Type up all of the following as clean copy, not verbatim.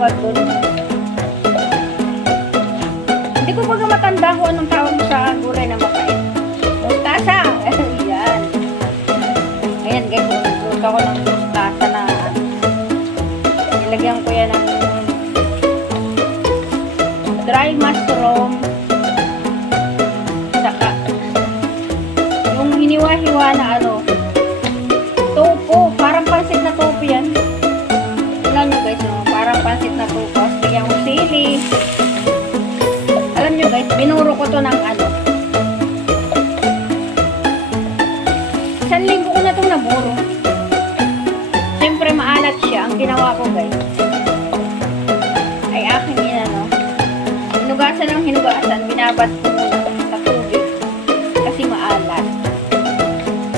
tawag doon? Hindi ko baga matanda kung anong tawag sa gulay na mapait. Mustasa! Ayan. Ayan guys, luto ko ng mustasa na nilagyan ko yan ng dry mushroom, saka yung hiniwa-hiwa na ano, tofu, parang pansit na tofu yan. Tingnan nyo guys, no? Parang pansit na tofu. Tapos bigyan ko sili. Alam nyo guys, binuro ko to ng ano, 1 linggo ko na itong naburo. Siyempre maalat siya. Ang ginawa ko guys ay aking inano, hinugasan ng hinugasan, binabad ko muna sa tubig kasi maalat.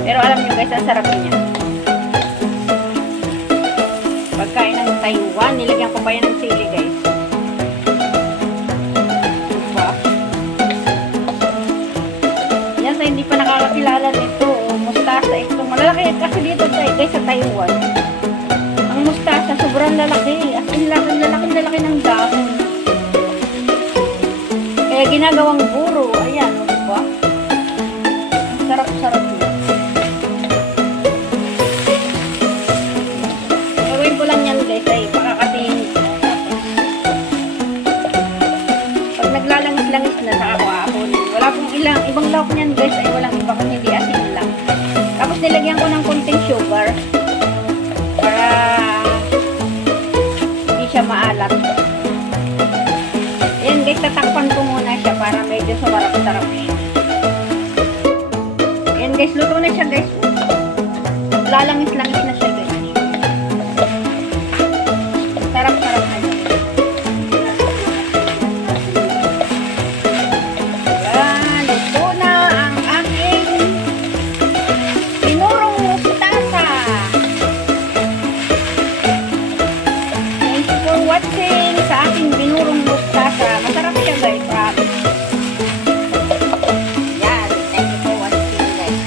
Pero alam nyo guys, ang sarap niya. Pagkain ng Taiwan, nilagyan ko pa yan ng sili guys. Diba? Yan sa hindi pa nakakakilala nito, mustasa ito. Malalaki kasi dito guys sa Taiwan. Ang mustasa sobrang lalaki. As in lalaki ng dahon. Kaya ginagawang buro. Ayan, diba? Ang sarap-sarap niya. Gawin ko lang yan guys ay pakakatingin. Pag naglalangis-langis na sa ako-ahon, wala pong ibang lawak niyan guys ay walang iba kung hindi asin lang. Tapos nilagyan ko ng konting sugar para hindi siya maalat. Ayan guys, tatakpan ko muna siya para medyo sumarap-sarap siya. Ayan guys, luto na siya guys. Lalangis-langis na siya guys. Sarap-sarap na siya. Ayan, luto na ang aking binurong mustasa. Thank you for watching sa aking binurong mustasa. Masarap siya guys. Yan, thank you for watching guys.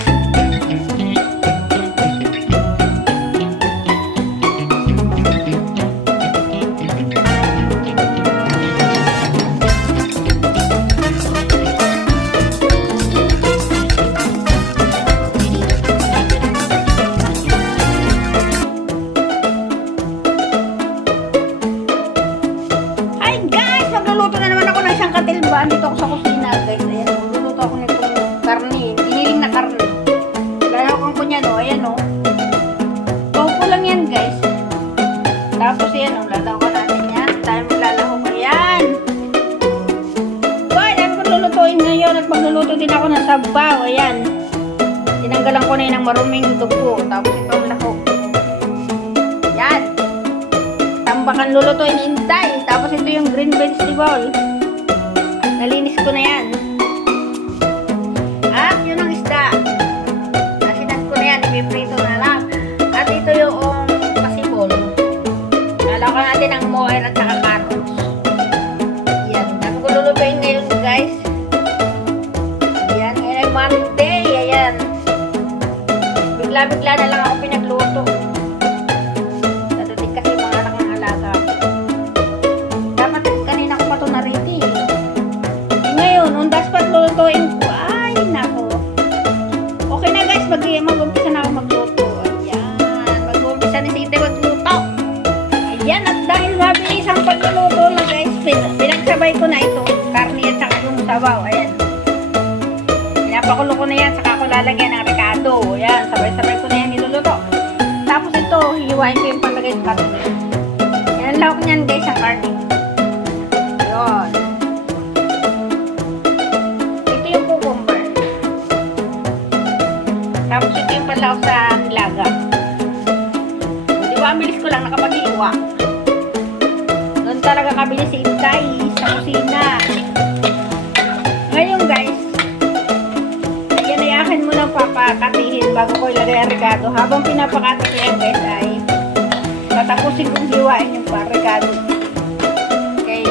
Hi guys! Magluluto na naman ako ng isang katilbaan dito ako sa kusina guys. Ayan, magluluto ako nito karne. Iniling na karne. Lalawakan ko niya no. Ayan o. Tofu lang yan guys. Tapos yan o. Lalawakan natin yan. Tayo maglalahok. Ayan. Boy, dami kong lulutuin ngayon. At magluluto din ako ng sabaw. Ayan. Tinanggalan ko na yun ng maruming dugo. Tapos ito ang lahok. Yan. Tambakan lulutuin intay. Tapos ito yung green vegetable. Nalinis ko na yan. At yun ang isda. Nasinas ko na yan. Ipiprito na lang. At ito yung pasibol. Lalakan natin ang moer at saka carrots. Yan. Tapos ko lulutuin ngayon guys. Yan. Ngayon ay Monday. Ayan. Bigla-bigla na lang ako pinagluto. Nadating kasi mga anak ng alaga. Dapat kanina ko pa ito nariti. Ngayon, undas pa lulutuin ko. Ay, nako. Okay na guys, mag-umpisa na ako magluto. Ayan. Mag-umpisa ni Sinte magluto. Ayan, at dahil mabilis ang pagluluto na guys, pinagsabay ko na ito. Karne at saka yung sabaw. Ayan. Pinapakulo ko na yan, saka ko lalagyan ng rekado. Ayan, sabay-sabay ko na yan niluluto. Tapos ito, hiwain ko yung palagay sa karne. Ayan, lawak niyan guys ang karne. Ayan. Ito yung cucumber. Tapos ito yung panlawak sa nilaga. Di ba, amilis ko lang nakapag-iwa. Doon talaga kabili si Intay sa kusina. Ngayon guys, ayan ay akin muna papakatihin bago ko ilagay ang rekado. Habang pinapakati ko yan guys ay tatapusin kong hiwain yung rekado. Okay.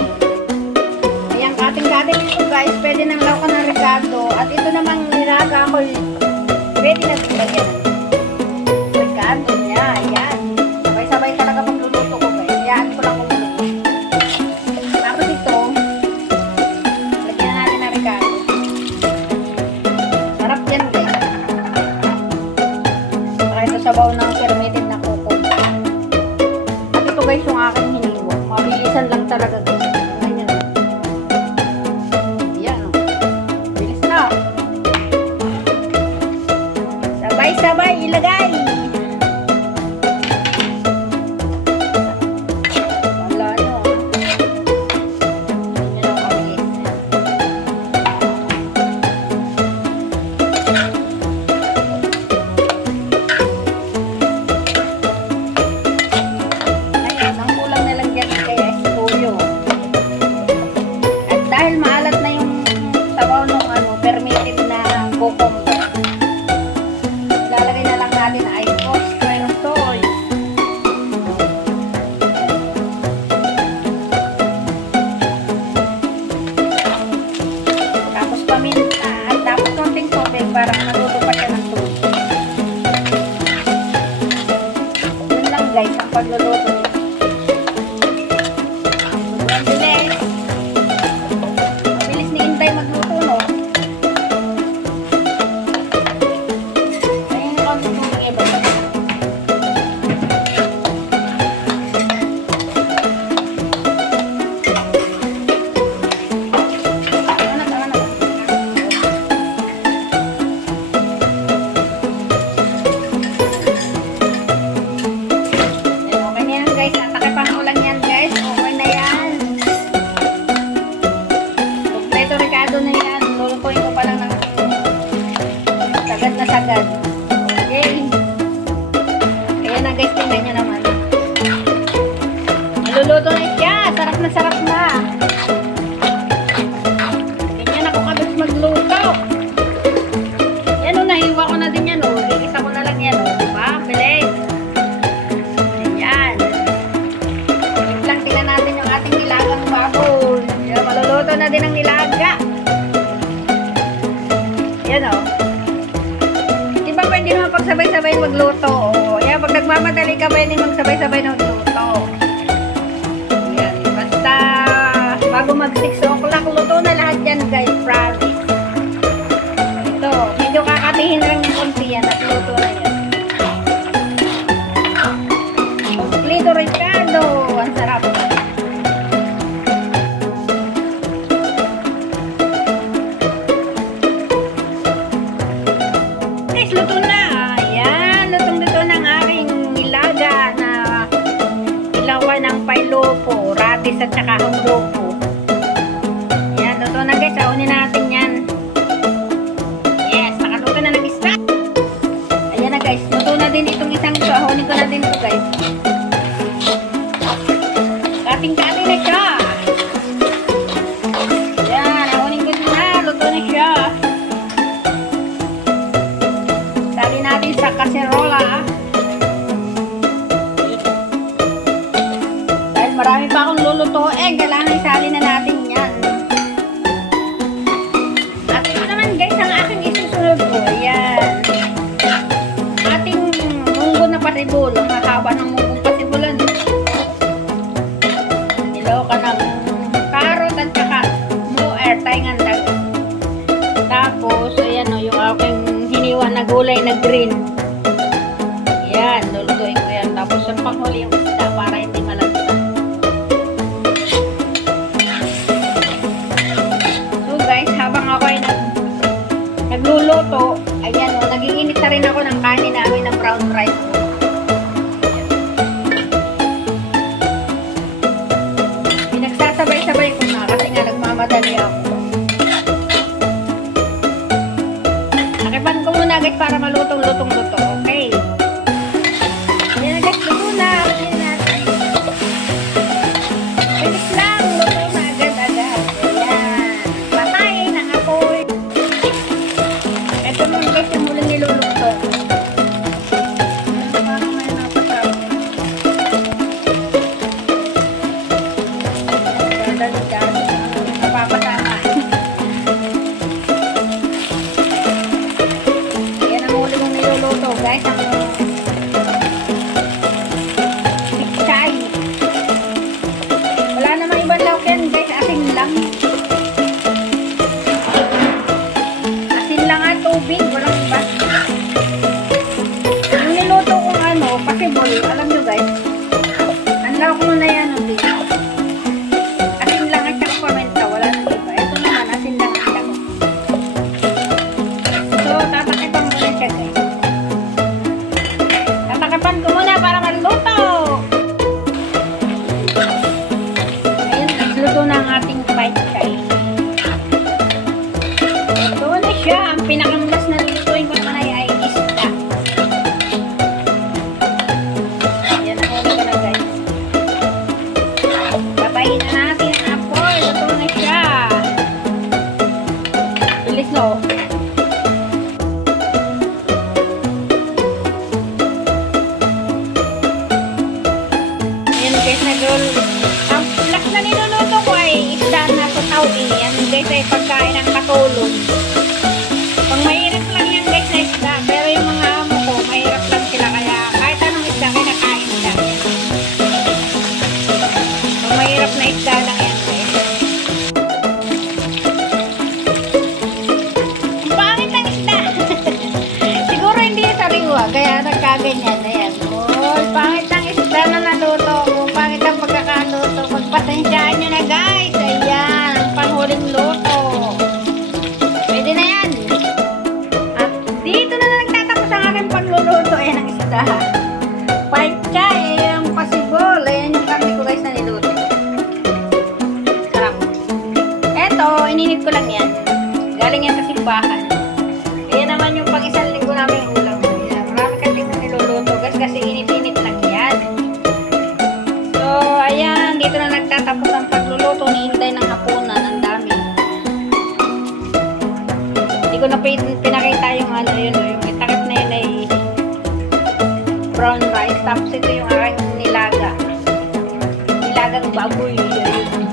Ayan, kating-kating ito guys. Pwede nang lawakan ng rekado. At ito namang nilaga ko, pwede na lagyan rekado niya. Ayan. Sabay-sabay talaga pagluluto ko guys. Ayan ko lang kumulo. agad. Okay. Ayan na guys, tingnan nyo naman. Maluluto na siya. Sarap na sarap na. Ganyan ako kabis magluto. Yan o, nahiwa ko na din yan o. Igisa ko na lang yan o. Diba? Bilis. Ayan. Wait lang, tingnan natin yung ating nilagang baboy. Yan, maluluto na din ang nilaga. Yan o. Diba pwede naman pagsabay-sabay magluto o. Yan, pag nagmamadali ka pwede magsabay-sabay magluto. Yan, basta bago mag 6 o'clock, luto na lahat yan guys, promise. Ito, medyo kakatihin lang ng konti yan at luto na yan. Complito Ricardo, ang sarap. Guys, luto na. Ayan, lutong-luto ng aking nilaga na ilawan ng pailopo, radis at saka honglopo. Ayan, luto na guys. Saunin natin yan. Yes, nakaluto na ng isa. Ayan na guys, luto na din itong isang ito. Ahonin ko na din ito guys. Kating-kating na siya. Ayan, ahonin ko na. Luto na siya. Sali natin sa kaserola. Dahil marami pa akong lulutuin, kailangan isali na natin yan. At ito naman guys, ang aking isusunod ko. Ayan. Ating munggo na pasibol. Ang hahaba ng munggong pasibulan. Niloka ng karot at saka muer, taingan lang. Tapos, ayan o, yung aking hiniwa na gulay na green. Ayan, lulutuin ko yan. Tapos, yung panghuli yung isda para hindi malagsa. So guys, habang ako ay nagluluto, ayan o, nag-iinit na rin ako ng kanin namin na brown rice. Pinagsasabay-sabay ko na kasi nga nagmamadali ako. Nakipan ko muna guys para malutong-lutong-luto. Okay. Ayan na guys, luto na. Ayan natin. Pinis lang, luto na agad-agad. Ayan. Patayin ang apoy. Ito naman guys yung muling niluluto. Parang may napasap. Ganda-ganda. Napapasama. Niluluto guys ang pichay. Wala namang ibang lawak yan guys, asin lang. Asin lang at tubig, walang iba. Yung niluto kong ano, pasibol, alam nyo guys, ang lawak mo na yan ulit. Asin lang at saka paminta, wala nang iba. Ito naman, asin lang at lang. So, tatakipan mo na siya guys. Tatakipan ko muna para magluto. Ayun, nagluto na ang ating pichay. Luto na siya. Ang pinakamulas na lutuin ko naman ay isda. Ayan, nakuha ko na guys. Patayin na natin ang apoy. Luto na siya. Bilis no. Ang lak na niluluto ko ay isda na sutawi. Yan guys ay pagkain ng katulong. Pang mahirap lang yan guys na isda. Pero yung mga amo ko, mahirap lang sila. Kaya kahit anong isda, kinakain nila. Pang mahirap na isda lang yan guys. Ang pangit ng isda. Siguro hindi yung sariwa. Kaya nagkaganyan. Ayan. Oh, pangit ng isda na naluto ko. Pangit ang pagkakaluto. Pagpasensyaan nyo na guys. Ayan, ang panghuling luto. Pwede na yan. At dito na nagtatapos ang aking pagluluto. Ayan ang isda. Pichay, yung pasibol. Ayan yung karne ko guys na niluto. Sarap. Eto, ininit ko lang yan. Galing yan sa simbahan. Ayan naman yung pag isang linggo namin nagluto ni Inday ng hapunan. Ang dami. Hindi ko na pinakita yung ano yun. Yung itakip na yun ay brown rice. Tapos ito yung aking nilaga. Nilagang baboy. Ayun.